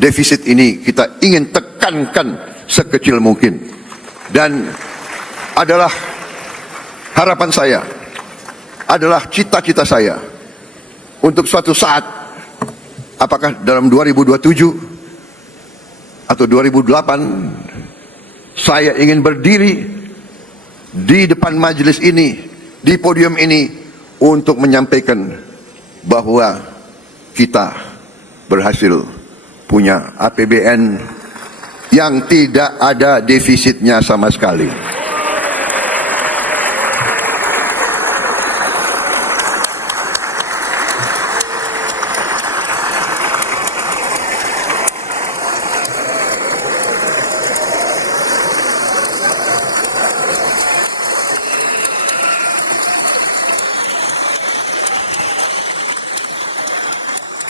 defisit ini kita ingin tekankan sekecil mungkin. Dan adalah harapan saya, adalah cita-cita saya untuk suatu saat, apakah dalam 2027 atau 2008, saya ingin berdiri di depan majelis ini, di podium ini, untuk menyampaikan bahwa kita berhasil punya APBN yang tidak ada defisitnya sama sekali.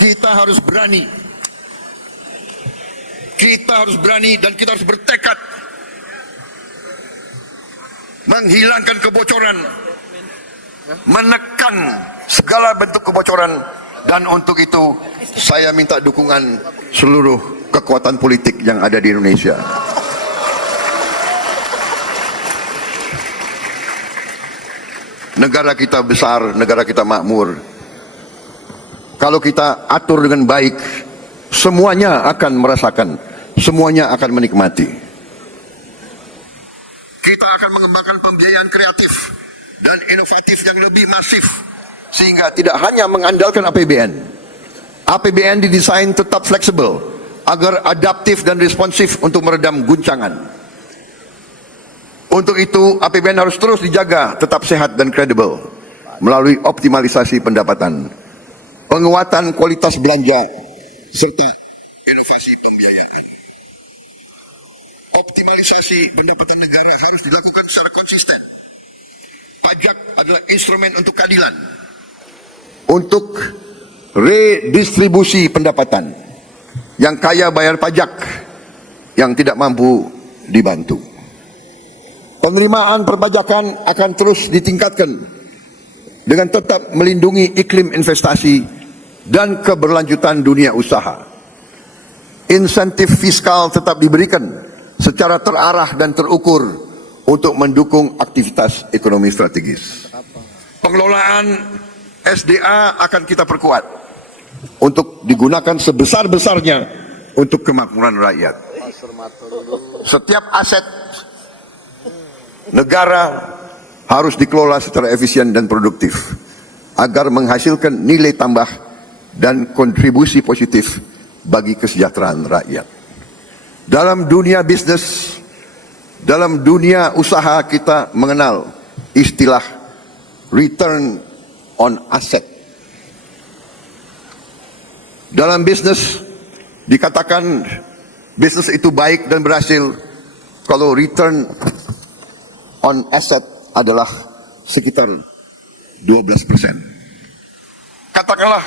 Kita harus berani. Kita harus berani dan kita harus bertekad menghilangkan kebocoran, menekan segala bentuk kebocoran, dan untuk itu saya minta dukungan seluruh kekuatan politik yang ada di Indonesia. Negara kita besar, negara kita makmur. Kalau kita atur dengan baik, semuanya akan merasakan, semuanya akan menikmati. Kita akan mengembangkan pembiayaan kreatif dan inovatif yang lebih masif, sehingga tidak hanya mengandalkan APBN. APBN didesain tetap fleksibel agar adaptif dan responsif untuk meredam guncangan. Untuk itu APBN harus terus dijaga tetap sehat dan kredibel melalui optimalisasi pendapatan, penguatan kualitas belanja, serta inovasi pembiayaan. Optimalisasi pendapatan negara harus dilakukan secara konsisten. Pajak adalah instrumen untuk keadilan, untuk redistribusi pendapatan. Yang kaya bayar pajak, yang tidak mampu dibantu. Penerimaan perpajakan akan terus ditingkatkan dengan tetap melindungi iklim investasi dan keberlanjutan dunia usaha. Insentif fiskal tetap diberikan secara terarah dan terukur untuk mendukung aktivitas ekonomi strategis. Pengelolaan SDA akan kita perkuat untuk digunakan sebesar-besarnya untuk kemakmuran rakyat. Setiap aset negara harus dikelola secara efisien dan produktif agar menghasilkan nilai tambah dan kontribusi positif bagi kesejahteraan rakyat. Dalam dunia bisnis, dalam dunia usaha, kita mengenal istilah return on asset. Dalam bisnis dikatakan bisnis itu baik dan berhasil kalau return on asset adalah sekitar 12%. Katakanlah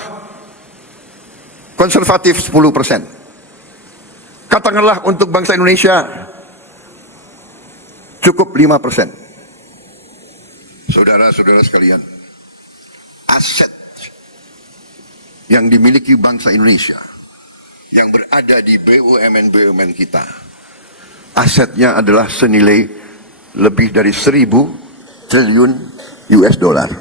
konservatif 10%. Katakanlah untuk bangsa Indonesia cukup 5%. Saudara-saudara sekalian, aset yang dimiliki bangsa Indonesia yang berada di BUMN kita, asetnya adalah senilai lebih dari 1.000 triliun US dollar.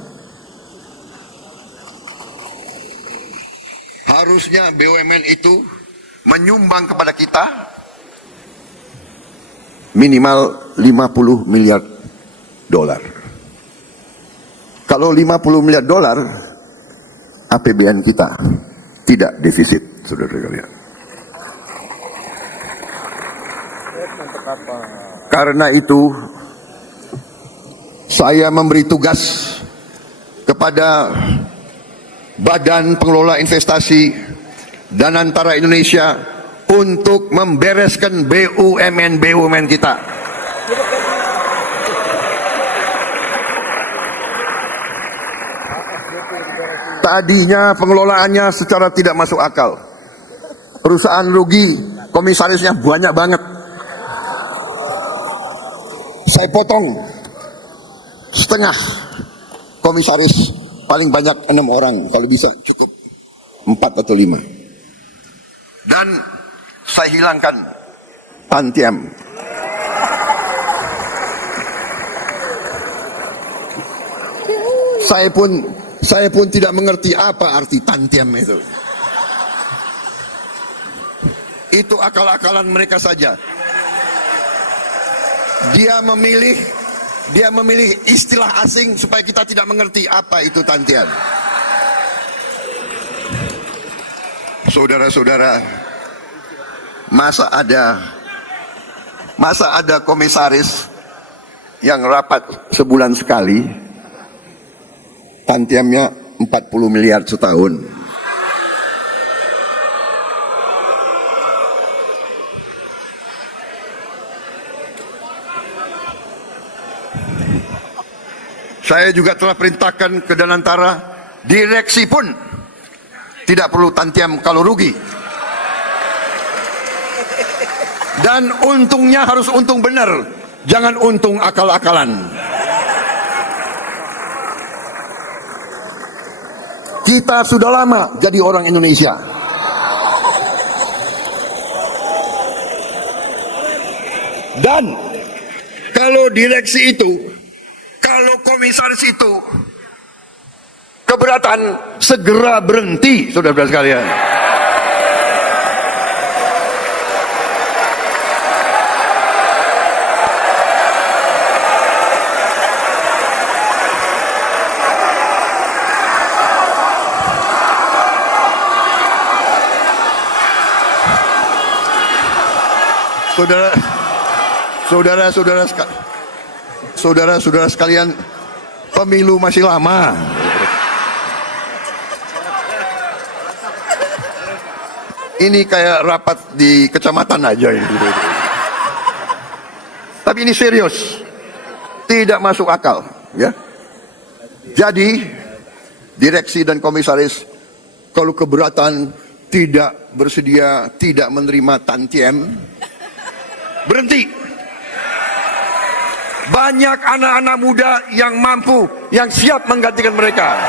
Harusnya BUMN itu menyumbang kepada kita minimal 50 miliar dolar. Kalau 50 miliar dolar, APBN kita tidak defisit, saudara-saudara. Karena itu saya memberi tugas kepada Badan Pengelola Investasi dan Antara Indonesia untuk membereskan BUMN kita. Tadinya pengelolaannya secara tidak masuk akal. Perusahaan rugi, komisarisnya banyak banget. Saya potong setengah komisaris, paling banyak 6 orang, kalau bisa cukup 4 atau 5. Dan saya hilangkan Tantiam. Saya pun tidak mengerti apa arti Tantiam itu. Itu akal-akalan mereka saja. Dia memilih istilah asing supaya kita tidak mengerti apa itu Tantiam. Saudara-saudara, masa ada komisaris yang rapat sebulan sekali, Tantiamnya 40 miliar setahun. Saya juga telah perintahkan ke Danantara, direksi pun tidak perlu Tantiam kalau rugi. Dan untungnya harus untung benar, jangan untung akal-akalan. Kita sudah lama jadi orang Indonesia. Dan kalau direksi itu, kalau komisaris itu keberatan, segera berhenti, saudara-saudara sekalian. Saudara-saudara sekalian, pemilu masih lama. Ini kayak rapat di kecamatan aja ini. Tapi ini serius, tidak masuk akal, ya. Jadi direksi dan komisaris kalau keberatan, tidak bersedia, tidak menerima Tantiam, berhenti. Banyak anak-anak muda yang mampu, yang siap menggantikan mereka.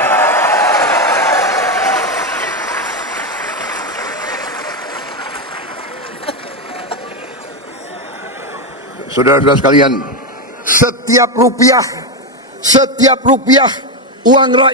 Saudara-saudara sekalian, setiap rupiah uang rakyat